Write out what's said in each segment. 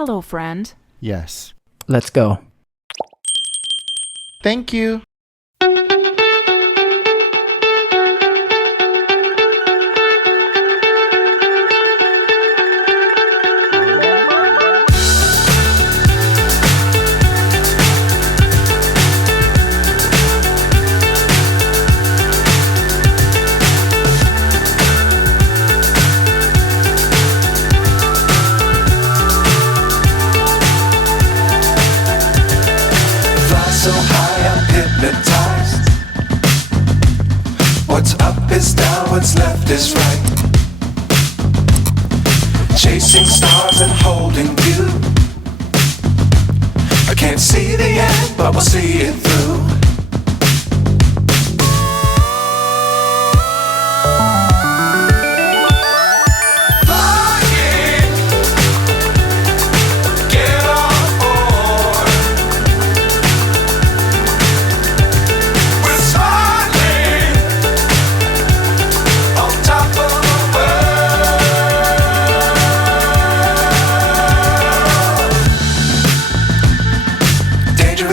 hello, friend. Yes. Let's go. Thank you. So high I'm hypnotized. What's up is down, what's left is right. Chasing stars and holding you. I can't see the end, but we'll see it through.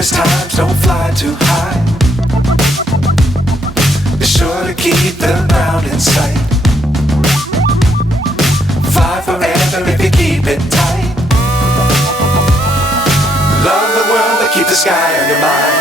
Times don't fly too high. Be sure to keep the ground in sight. Fly forever if you keep it tight. Love the world but keep the sky on your mind.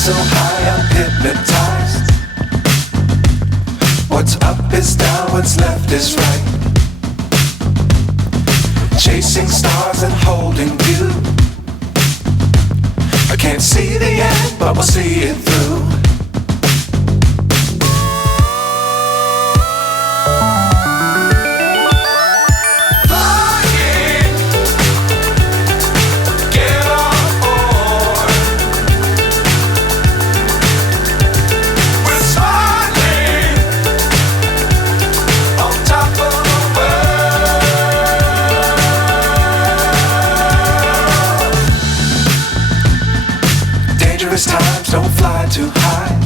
So high I'm hypnotized. What's up is down, what's left is right. Chasing stars and holding you. I can't see the end, but we'll see it through. Times don't fly too high.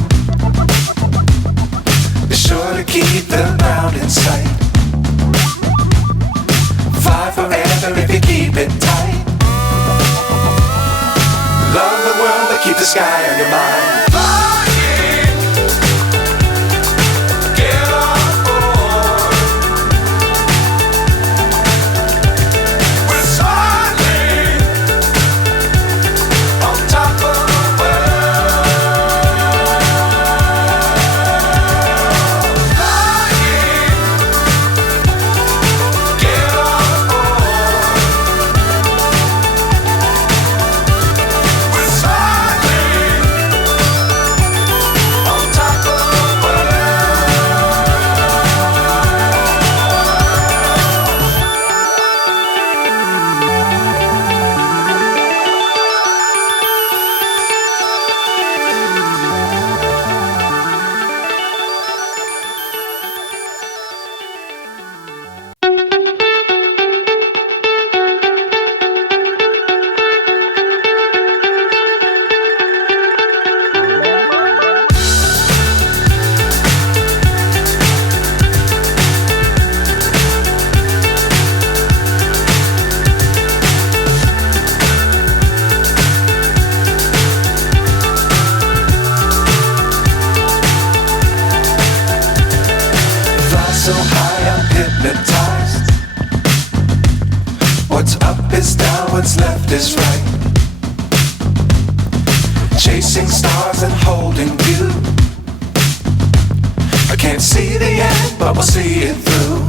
Be sure to keep the ground in sight. Fly forever if you keep it tight. Love the world but keep the sky on your mind. high, I'm hypnotized. What's up is down, what's left is right. Chasing stars and holding you. I can't see the end, but we'll see it through.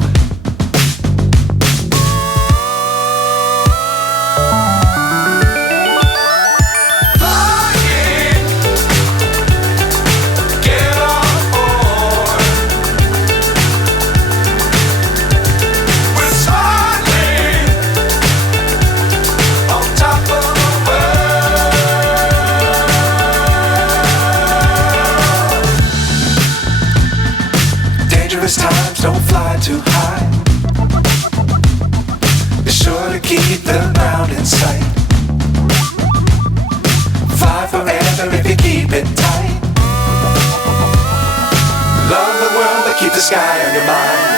Times don't fly too high. Be sure to keep the ground in sight. Fly forever if you keep it tight. Love the world but keep the sky on your mind.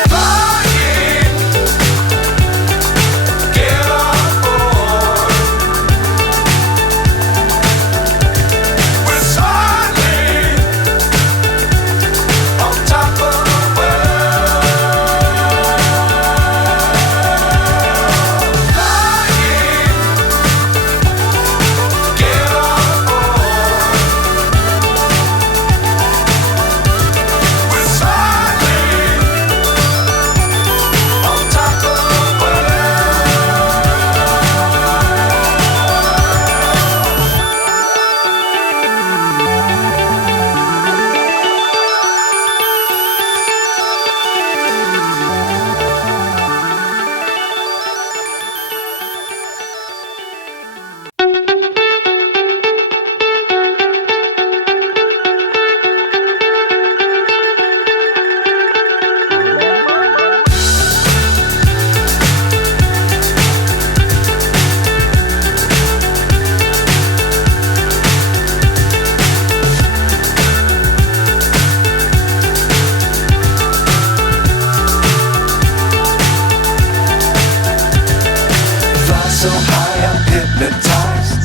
So high, I'm hypnotized.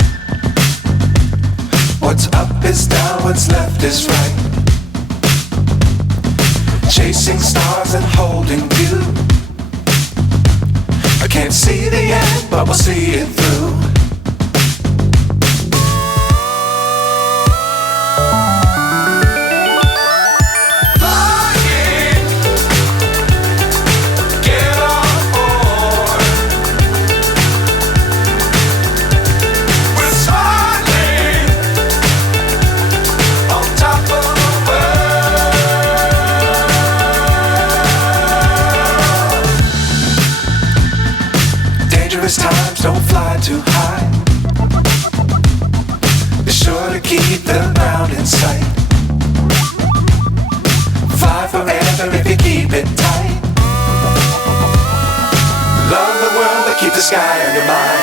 What's up is down, what's left is right. Chasing stars and holding you. I can't see the end, but we'll see it through. Times don't fly too high. Be sure to keep the ground in sight. Fly forever if you keep it tight. Love the world but keep the sky on your mind.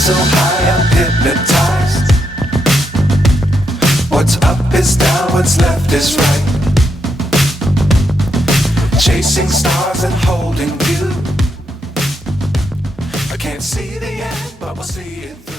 So high, I'm hypnotized. What's up is down, what's left is right. Chasing stars and holding you. I can't see the end, but we'll see it.